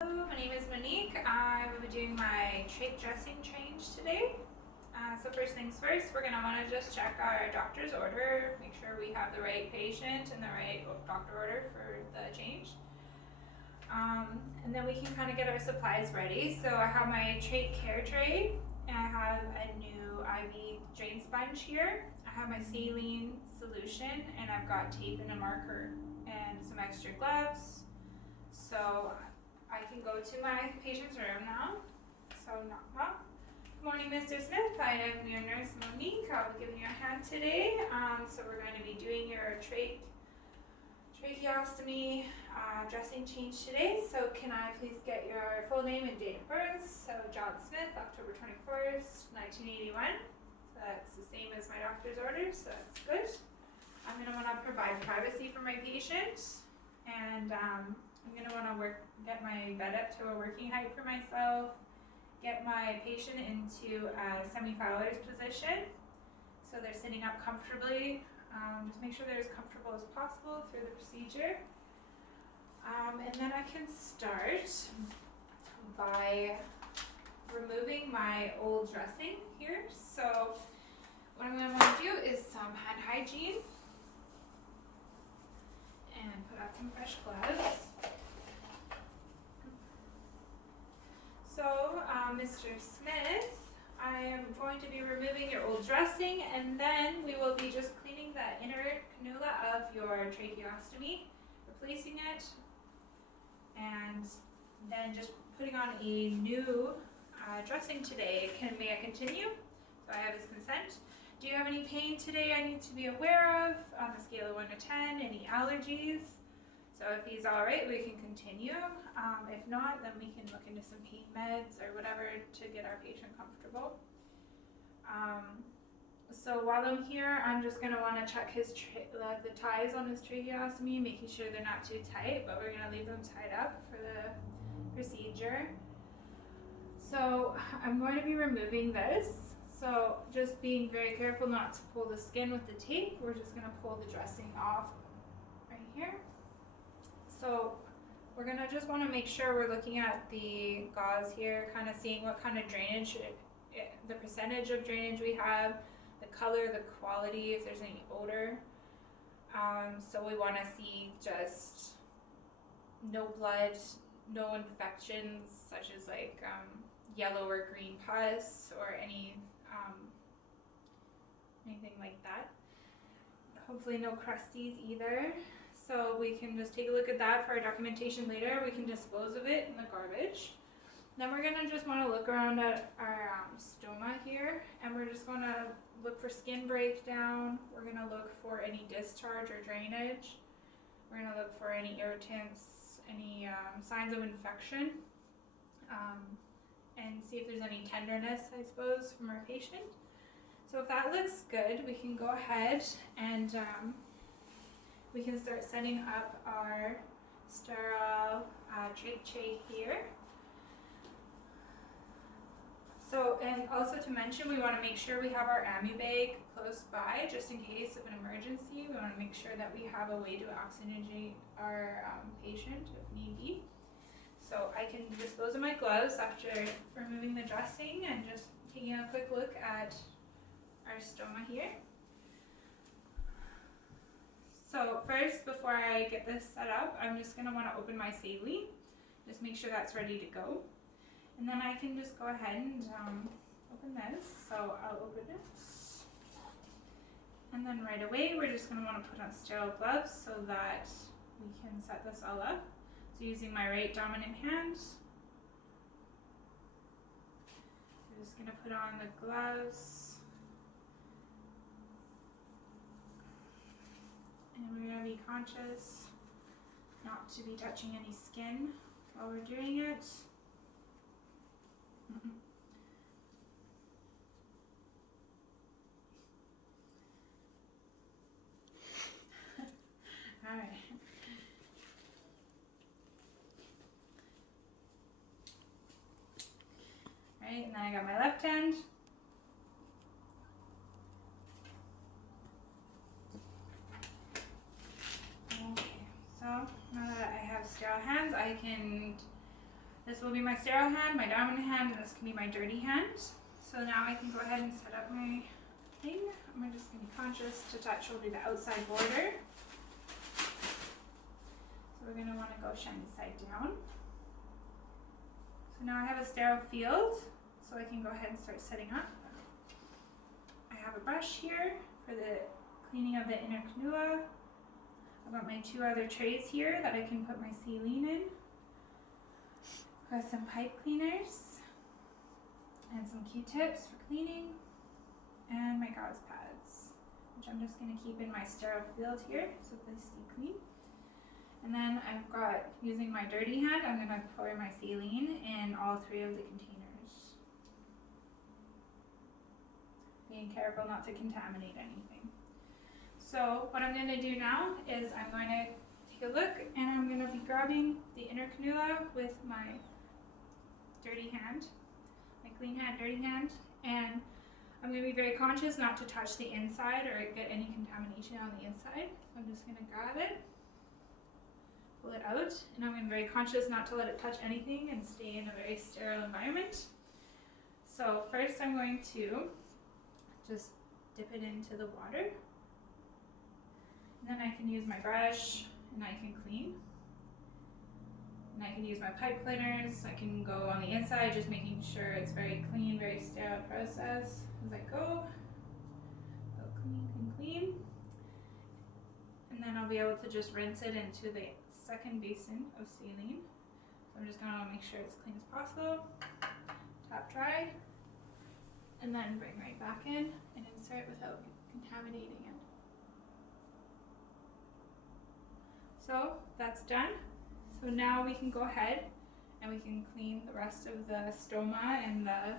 Hello, my name is Monique. I will be doing my trach dressing change today. So first things first, we're going to want to just check our doctor's order, make sure we have the right patient and the right doctor order for the change. And then we can kind of get our supplies ready. So I have my trach care tray, and I have a new IV drain sponge here. I have my saline solution, and I've got tape and a marker and some extra gloves. So I can go to my patient's room now. So knock knock. Good morning, Mr. Smith. I am your nurse Monique. I'll be giving you a hand today. So we're going to be doing your tracheostomy dressing change today. So can I please get your full name and date of birth? So John Smith, October 21st, 1981. So that's the same as my doctor's orders, so that's good. I'm going to want to provide privacy for my patient, and I'm going to want to get my bed up to a working height for myself, get my patient into a semi-Fowler's position so they're sitting up comfortably. Just make sure they're as comfortable as possible through the procedure. And then I can start by removing my old dressing here. So what I'm going to want to do is some hand hygiene and put out some fresh gloves. So, Mr. Smith, I am going to be removing your old dressing, and then we will be just cleaning the inner cannula of your tracheostomy, replacing it, and then just putting on a new dressing today. May I continue? So I have his consent. Do you have any pain today I need to be aware of on a scale of 1 to 10? Any allergies? So if he's all right, we can continue. If not, then we can look into some pain meds or whatever to get our patient comfortable. So while I'm here, I'm just going to want to check the ties on his tracheostomy, making sure they're not too tight, but we're going to leave them tied up for the procedure. So I'm going to be removing this. So just being very careful not to pull the skin with the tape. We're just going to pull the dressing off right here. So we're going to just want to make sure we're looking at the gauze here, kind of seeing what kind of drainage, the percentage of drainage we have, the color, the quality, if there's any odor. So we want to see just no blood, no infections such as like yellow or green pus or anything like that. Hopefully no crusties either. So we can just take a look at that for our documentation later. We can dispose of it in the garbage. Then we're gonna just wanna look around at our stoma here, and we're just gonna look for skin breakdown. We're gonna look for any discharge or drainage. We're gonna look for any irritants, any signs of infection, and see if there's any tenderness, I suppose, from our patient. So if that looks good, we can go ahead and we can start setting up our sterile trach tray here. So, and also to mention, we want to make sure we have our ambu bag close by, just in case of an emergency. We want to make sure that we have a way to oxygenate our patient if need be. So I can dispose of my gloves after removing the dressing and just taking a quick look at our stoma here. So first, before I get this set up, I'm just going to want to open my saline, just make sure that's ready to go. And then I can just go ahead and open this. So I'll open it. And then right away, we're just going to want to put on sterile gloves so that we can set this all up. So using my right dominant hand, I'm just going to put on the gloves. And we're going to be conscious not to be touching any skin while we're doing it. All right. All right, and then I got my left hand. Okay, so now that I have sterile hands, I can This will be my sterile hand, my dominant hand, and this can be my dirty hand. So now I can go ahead and set up my thing. I'm just going to be conscious to touch only the outside border. So we're going to want to go shiny side down. So now I have a sterile field, so I can go ahead and start setting up. I have a brush here for the cleaning of the inner cannula. I've got my 2 other trays here that I can put my saline in. Got some pipe cleaners and some Q-tips for cleaning, and my gauze pads, which I'm just going to keep in my sterile field here so they stay clean. And then I've got, using my dirty hand, I'm going to pour my saline in all 3 of the containers. Being careful not to contaminate anything. So what I'm going to do now is I'm going to take a look, and I'm going to be grabbing the inner cannula with my dirty hand, my clean hand, dirty hand, and I'm going to be very conscious not to touch the inside or get any contamination on the inside. So I'm just going to grab it, pull it out, and I'm going to be very conscious not to let it touch anything and stay in a very sterile environment. So first I'm going to just dip it into the water, and then I can use my brush and I can clean. And I can use my pipe cleaners. I can go on the inside, just making sure it's very clean, very sterile process as I go. So clean. And then I'll be able to just rinse it into the second basin of saline. So I'm just gonna make sure it's clean as possible. Top dry. And then bring right back in and insert without contaminating it. So that's done. So now we can go ahead and we can clean the rest of the stoma and the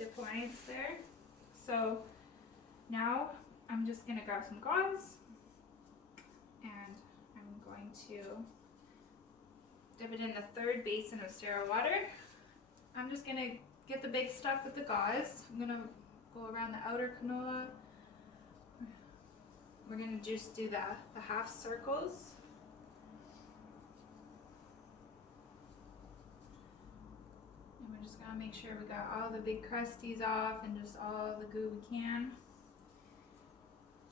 appliance there. So now I'm just going to grab some gauze, and I'm going to dip it in the 3rd basin of sterile water. I'm just going to get the big stuff with the gauze. I'm going to go around the outer cannula. We're going to just do the half circles. And we're just going to make sure we got all the big crusties off and just all the goo we can.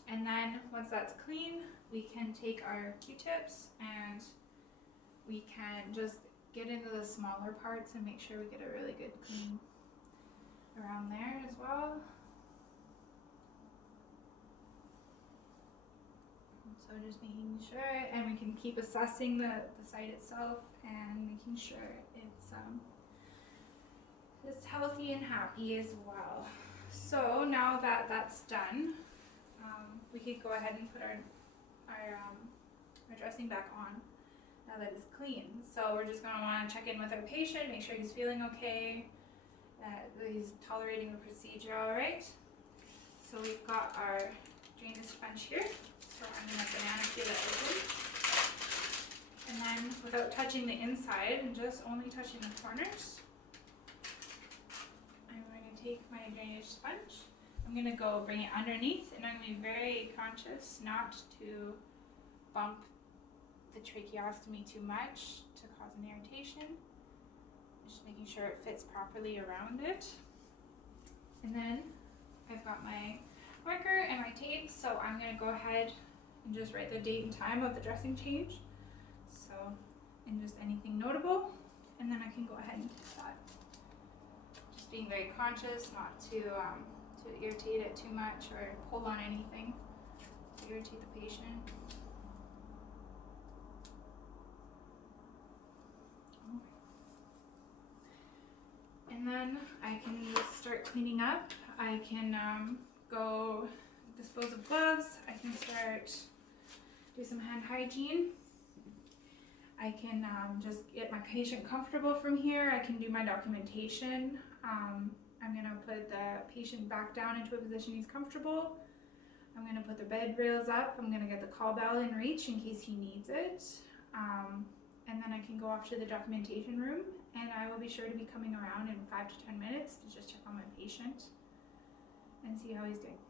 And then once that's clean, we can take our Q-tips and we can just get into the smaller parts and make sure we get a really good clean around there as well. So just making sure, and we can keep assessing the site itself and making sure it's healthy and happy as well. So now that that's done, we could go ahead and put our dressing back on now that it's clean. So we're just going to want to check in with our patient, make sure he's feeling okay, that he's tolerating the procedure all right. So we've got our drainage sponge here. So I'm going to banana peel it open. And then without touching the inside and just only touching the corners, I'm going to take my drainage sponge. I'm going to go bring it underneath, and I'm going to be very conscious not to bump the tracheostomy too much to cause an irritation. Just making sure it fits properly around it. And then I've got my marker and my tape, so I'm going to go ahead and just write the date and time of the dressing change. So, and just anything notable, and then I can go ahead and take that. Just being very conscious not to irritate it too much or pull on anything to irritate the patient. And then I can just start cleaning up. I can go dispose of gloves. I can start do some hand hygiene. I can just get my patient comfortable from here. I can do my documentation. I'm going to put the patient back down into a position he's comfortable. I'm going to put the bed rails up. I'm going to get the call bell in reach in case he needs it. And then I can go off to the documentation room, and I will be sure to be coming around in 5 to 10 minutes to just check on my patient and see how he's doing.